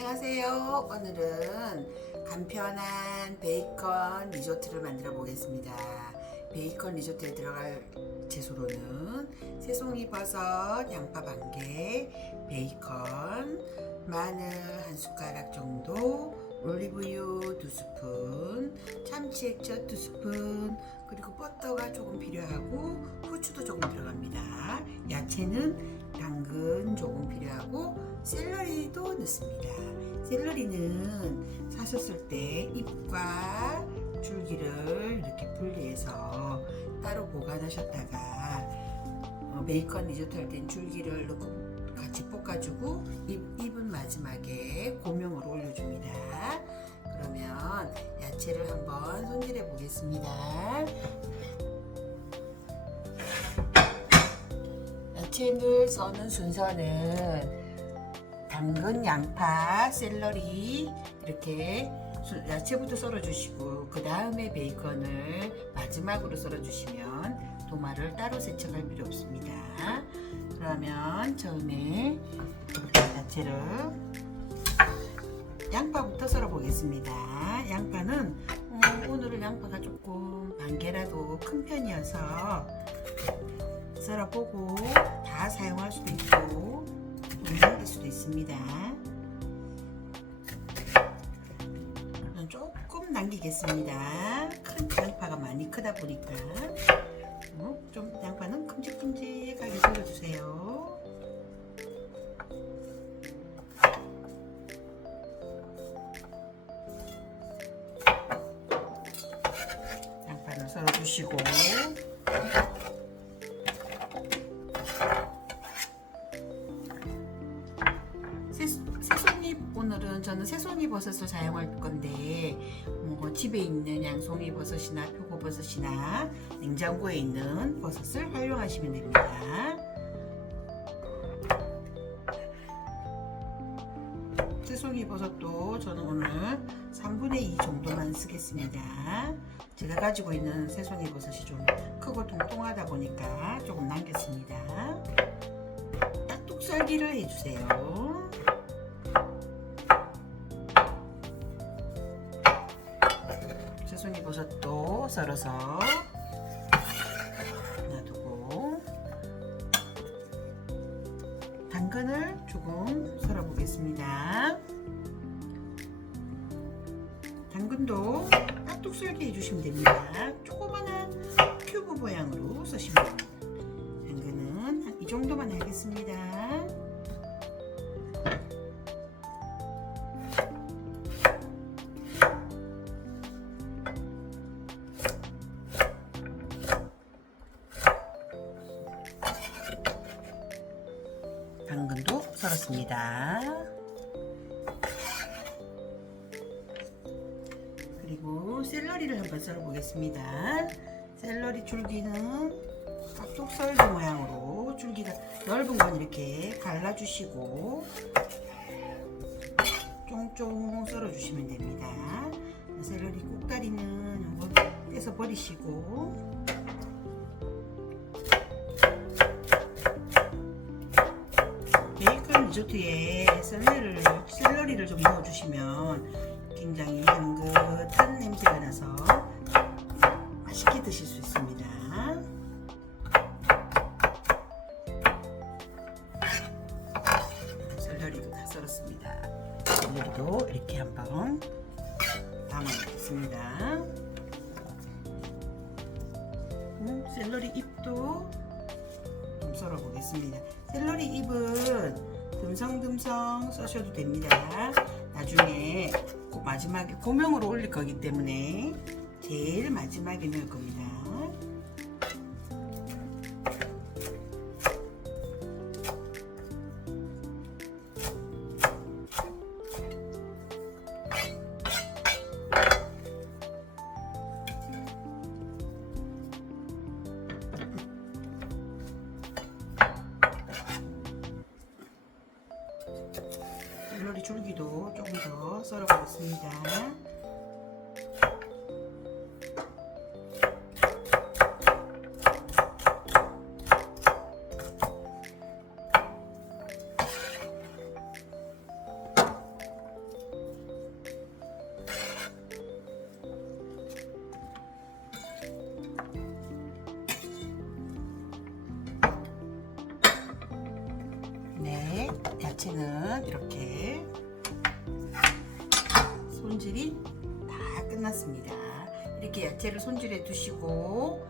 안녕하세요. 오늘은 간편한 베이컨 리조트를 만들어 보겠습니다. 베이컨 리조트에 들어갈 채소로는 새송이버섯, 양파 1개, 베이컨, 마늘 1숟가락 정도, 올리브유 2스푼, 참치 액젓 2스푼, 그리고 버터가 조금 필요하고 후추도 조금 들어갑니다. 야채는 당근 조금 필요하고 샐러리도 넣습니다. 샐러리는 사셨을 때 잎과 줄기를 이렇게 분리해서 따로 보관하셨다가 베이컨 리조트 할 땐 줄기를 넣고 같이 볶아주고 잎은 마지막에 고명으로 올려줍니다. 그러면 야채를 한번 손질해 보겠습니다. 야채를 써는 순서는 당근, 양파, 샐러리 이렇게 야채부터 썰어주시고 그 다음에 베이컨을 마지막으로 썰어주시면 도마를 따로 세척할 필요 없습니다. 그러면 처음에 야채를 양파부터 썰어 보겠습니다. 양파는 오늘은 양파가 조금 반 개라도 큰 편이어서 썰어보고 다 사용할 수도 있고 남길 수도 있습니다. 조금 남기겠습니다. 큰 양파가 많이 크다 보니까 좀 양파는 큼직큼직하게 썰어주세요. 양파를 썰어주시고 오늘은 저는 새송이 버섯을 사용할 건데 집에 있는 양송이 버섯이나 표고버섯이나 냉장고에 있는 버섯을 활용하시면 됩니다. 새송이 버섯도 저는 오늘 3분의 2 정도만 쓰겠습니다. 제가 가지고 있는 새송이 버섯이 좀 크고 통통하다 보니까 조금 남겼습니다. 딱둑 썰기를 해주세요. 새송이 버섯도 썰어서 놔두고 당근을 조금 썰어 보겠습니다. 당근도 딱둑 썰기 해주시면 됩니다. 조그마한 큐브 모양으로 써시면 됩니다. 당근은 이 정도만 하겠습니다. 당근도 썰었습니다. 그리고 샐러리를 한번 썰어 보겠습니다. 샐러리 줄기는 깍둑 썰기 모양으로 줄기가 넓은 건 이렇게 갈라주시고 쫑쫑 썰어 주시면 됩니다. 샐러리 꼭다리는 이거 떼서 버리시고 리조트에 샐러리를 좀 넣어주시면 굉장히 향긋한 냄새가 나서 맛있게 드실 수 있습니다. 샐러리도 다 썰었습니다. 샐러리도 이렇게 한번 담아놓겠습니다. 샐러리 잎도 좀 썰어 보겠습니다. 샐러리 잎은 듬성듬성 써셔도 됩니다. 나중에 마지막에 고명으로 올릴 거기 때문에 제일 마지막에 넣을 겁니다. 샐러리 줄기도 조금 더 썰어 보겠습니다. 야채는 이렇게 손질이 다 끝났습니다. 이렇게 야채를 손질해 두시고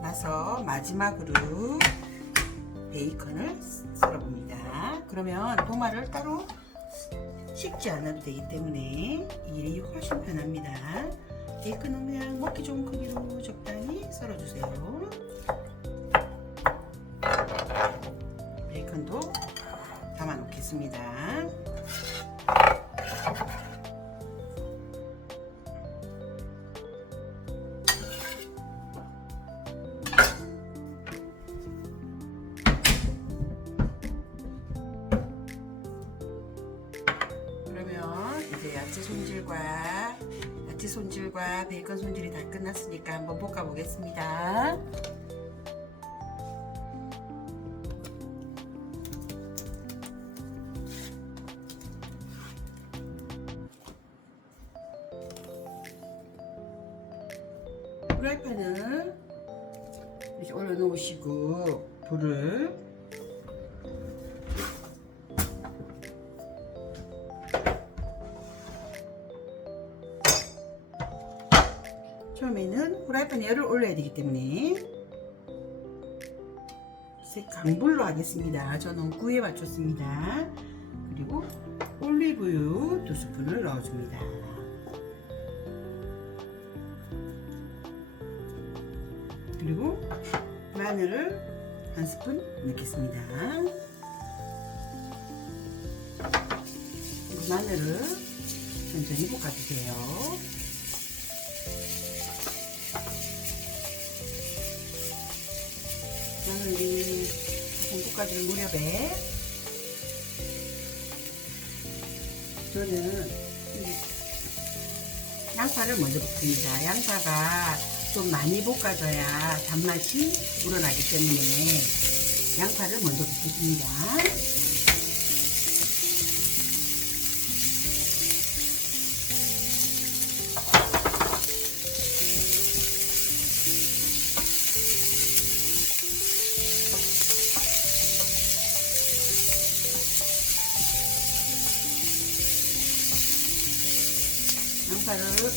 나서 마지막으로 베이컨을 썰어봅니다. 그러면 도마를 따로 씻지 않아도 되기 때문에 일이 훨씬 편합니다. 베이컨은 그냥 먹기 좋은 크기로 적당히 썰어주세요. 베이컨도 담아 놓겠습니다. 그러면 이제 야채 손질과 베이컨 손질이 다 끝났으니까 한번 볶아 보겠습니다. 프라이팬을 이렇게 올려놓으시고 불을 처음에는 프라이팬에 열을 올려야 되기 때문에 강불로 하겠습니다. 저는 9에 맞췄습니다. 그리고 올리브유 2스푼을 넣어줍니다. 그리고 마늘을 1스푼 넣겠습니다. 마늘을 천천히 볶아주세요. 마늘이 조금 볶아질 무렵에 저는 양파를 먼저 볶습니다. 양파가 좀 많이 볶아줘야 단맛이 우러나기 때문에 양파를 먼저 볶습니다.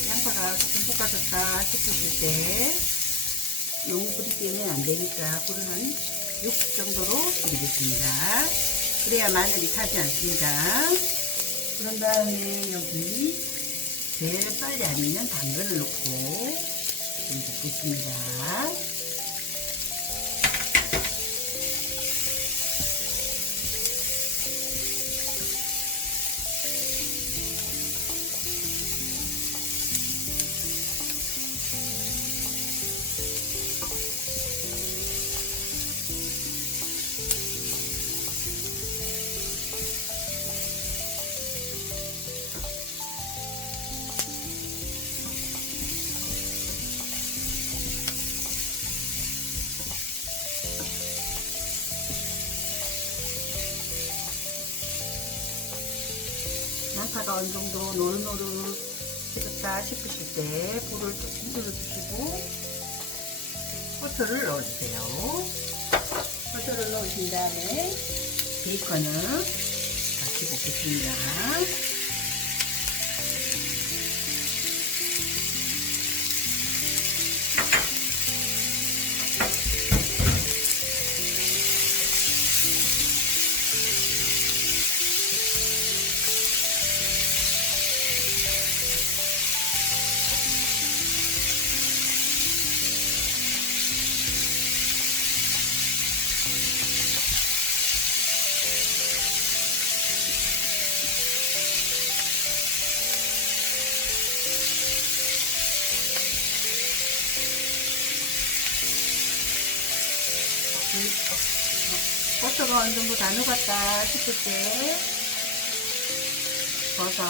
양파가 조금 볶아졌다 싶으실 때 너무 불이 세면 안 되니까 불을 한 6 정도로 줄이겠습니다. 그래야 마늘이 타지 않습니다. 그런 다음에 여기 제일 빨리 안 익는 당근을 넣고 좀 볶겠습니다. 양파가 어느 정도 노릇노릇해졌다 싶으실 때 불을 조금 눌러주시고 버터를 넣어주세요. 버터를 넣으신 다음에 베이컨을 같이 볶겠습니다. 버터가 어느 정도 다 녹았다 싶을 때 버섯,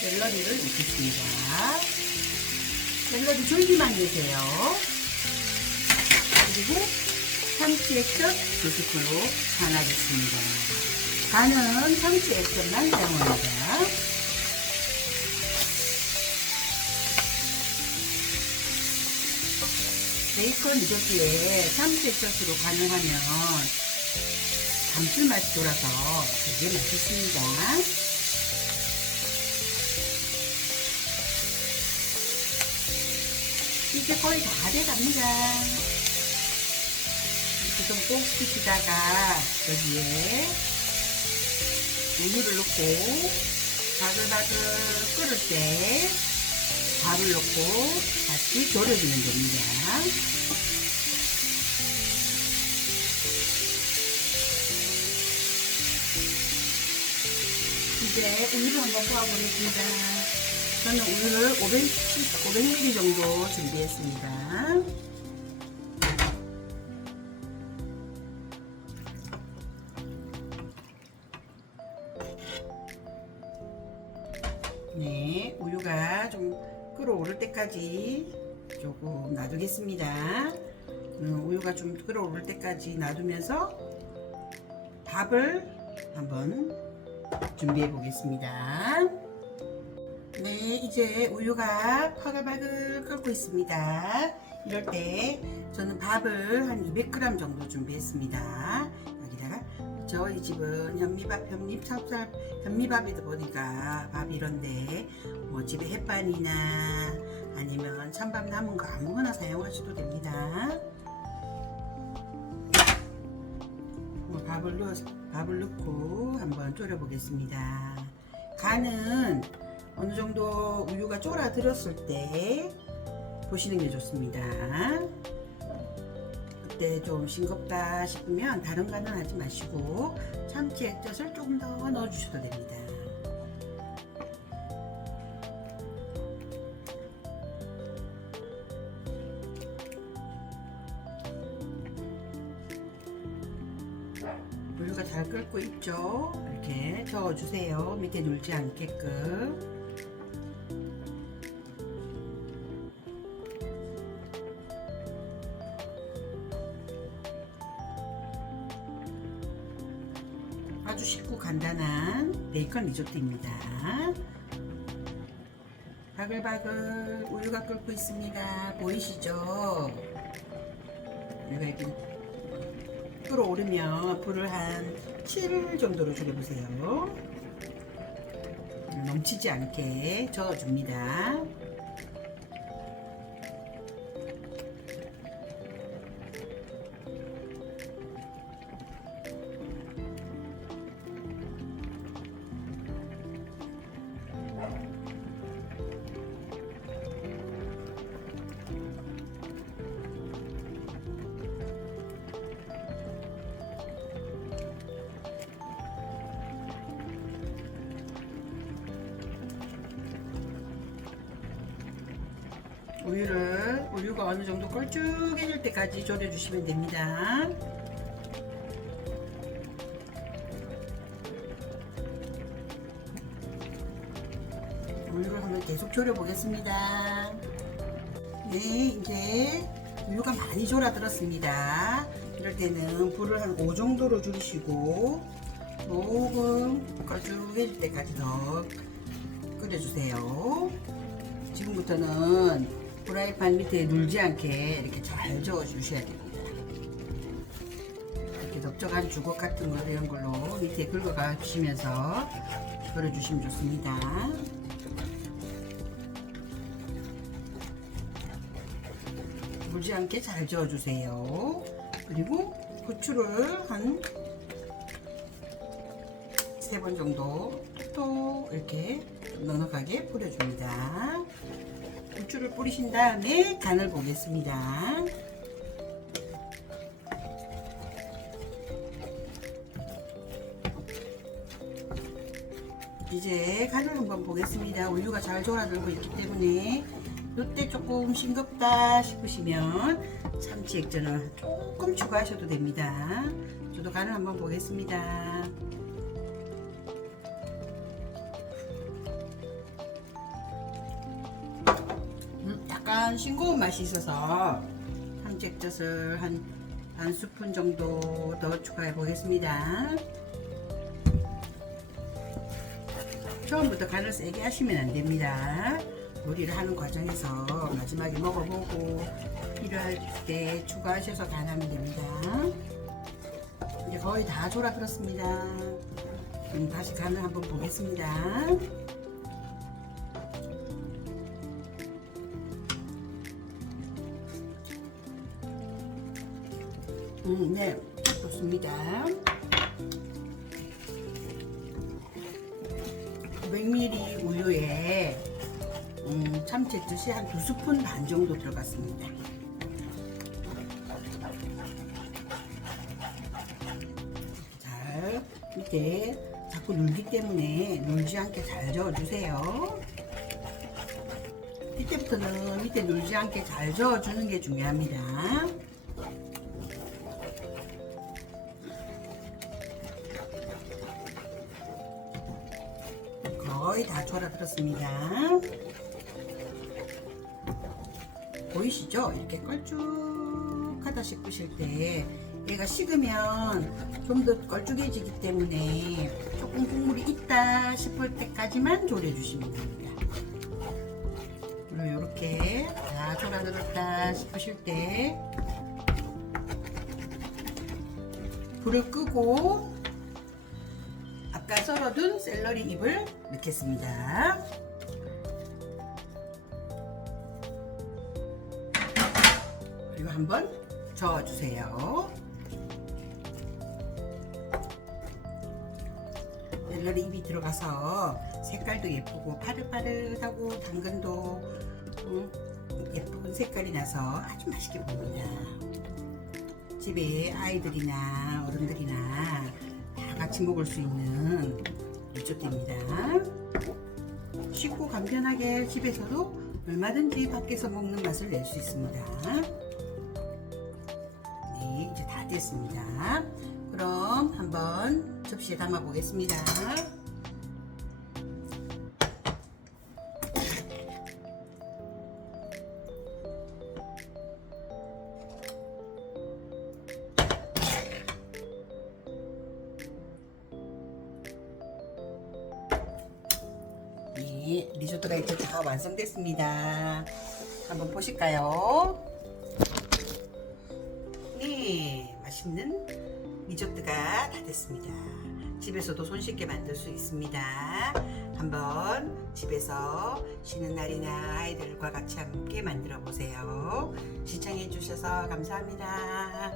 샐러리를 넣겠습니다. 샐러리 줄기만 넣으세요. 그리고 참치 액젓 2스푼으로 간하겠습니다. 간은 참치 액젓만 사용합니다. 베이컨 리조또에 참치 액젓으로 간을 하면 감칠맛이 돌아서 되게 맛있습니다. 이제 거의 다 돼갑니다. 이렇게 좀 꼭 시키다가 여기에 우유를 넣고 바글바글 끓을 때 밥을 넣고 같이 졸여주면 됩니다. 이제 우유를 한번 부어보겠습니다. 저는 우유를 500ml 정도 준비했습니다. 네, 우유가 좀 끓어오를 때까지 조금 놔두겠습니다. 우유가 좀 끓어오를 때까지 놔두면서 밥을 한번 준비해 보겠습니다. 네, 이제 우유가 파글파글 끓고 있습니다. 이럴 때 저는 밥을 한 200g 정도 준비했습니다. 여기다가 저희 집은 현미밥이다 보니까 밥이 이런데 뭐 집에 햇반이나 아니면 찬밥 남은 거 아무거나 사용하셔도 됩니다. 밥을 넣고 한번 졸여 보겠습니다. 간은 어느 정도 우유가 쫄아들었을 때 보시는 게 좋습니다. 그때 좀 싱겁다 싶으면 다른 간은 하지 마시고 참치 액젓을 조금 더 넣어 주셔도 됩니다. 우유가 잘 끓고 있죠? 이렇게 저어주세요. 밑에 눌지 않게끔. 아주 쉽고 간단한 베이컨 리조또입니다. 바글바글 우유가 끓고 있습니다. 보이시죠? 우유가 이렇게 끓어오르면 불을 한 7 정도로 줄여보세요. 넘치지 않게 저어줍니다. 우유가 어느 정도 걸쭉해질 때까지 졸여주시면 됩니다. 우유를 한번 계속 졸여 보겠습니다. 네, 이제 우유가 많이 졸아들었습니다. 이럴 때는 불을 한 5 정도로 줄이시고 조금 걸쭉해질 때까지 더 끓여주세요. 지금부터는 프라이팬 밑에 눌지 않게 이렇게 잘 저어 주셔야 됩니다. 이렇게 넓적한 주걱 같은 거 이런 걸로 밑에 긁어가 주시면서 끓여 주시면 좋습니다. 물지 않게 잘 저어 주세요. 그리고 고추를 한 3번 정도 톡톡 이렇게 넉넉하게 뿌려줍니다. 고추를 뿌리신 다음에 간을 보겠습니다. 이제 간을 한번 보겠습니다. 우유가 잘 졸아들고 있기 때문에 이때 조금 싱겁다 싶으시면 참치 액젓을 조금 추가하셔도 됩니다. 저도 간을 한번 보겠습니다. 약간 싱거운 맛이 있어서 참치 액젓을 한 반 스푼 정도 더 추가해 보겠습니다. 처음부터 간을 세게 하시면 안 됩니다. 요리를 하는 과정에서 마지막에 먹어보고 필요할 때 추가하셔서 간하면 됩니다. 이제 거의 다 졸아들었습니다. 다시 간을 한번 보겠습니다. 네, 좋습니다. 100ml 우유에 참치뜻이 한 2스푼 반 정도 들어갔습니다. 잘 밑에 자꾸 눌기 때문에 눌지 않게 잘 저어주세요. 이때부터는 밑에 눌지 않게 잘 저어주는 게 중요합니다. 거의 다 졸아들었습니다. 보이시죠? 이렇게 걸쭉하다 싶으실 때 얘가 식으면 좀 더 걸쭉해지기 때문에 조금 국물이 있다 싶을 때까지만 졸여주시면 됩니다. 그리고 이렇게 다 졸아들었다 싶으실 때 불을 끄고 아까 썰어둔 샐러리 잎을 넣겠습니다. 그리고 한번 저어주세요. 샐러리 잎이 들어가서 색깔도 예쁘고 파릇파릇하고 당근도 예쁜 색깔이 나서 아주 맛있게 보입니다. 집에 아이들이나 어른들이나 다 같이 먹을 수 있는 리조또입니다. 쉽고 간편하게 집에서도 얼마든지 밖에서 먹는 맛을 낼 수 있습니다. 네, 이제 다 됐습니다. 그럼 한번 접시에 담아 보겠습니다. 네, 리조또가 이제 다 완성됐습니다. 한번 보실까요? 네, 맛있는 리조또가 다 됐습니다. 집에서도 손쉽게 만들 수 있습니다. 한번 집에서 쉬는 날이나 아이들과 같이 함께 만들어 보세요. 시청해 주셔서 감사합니다.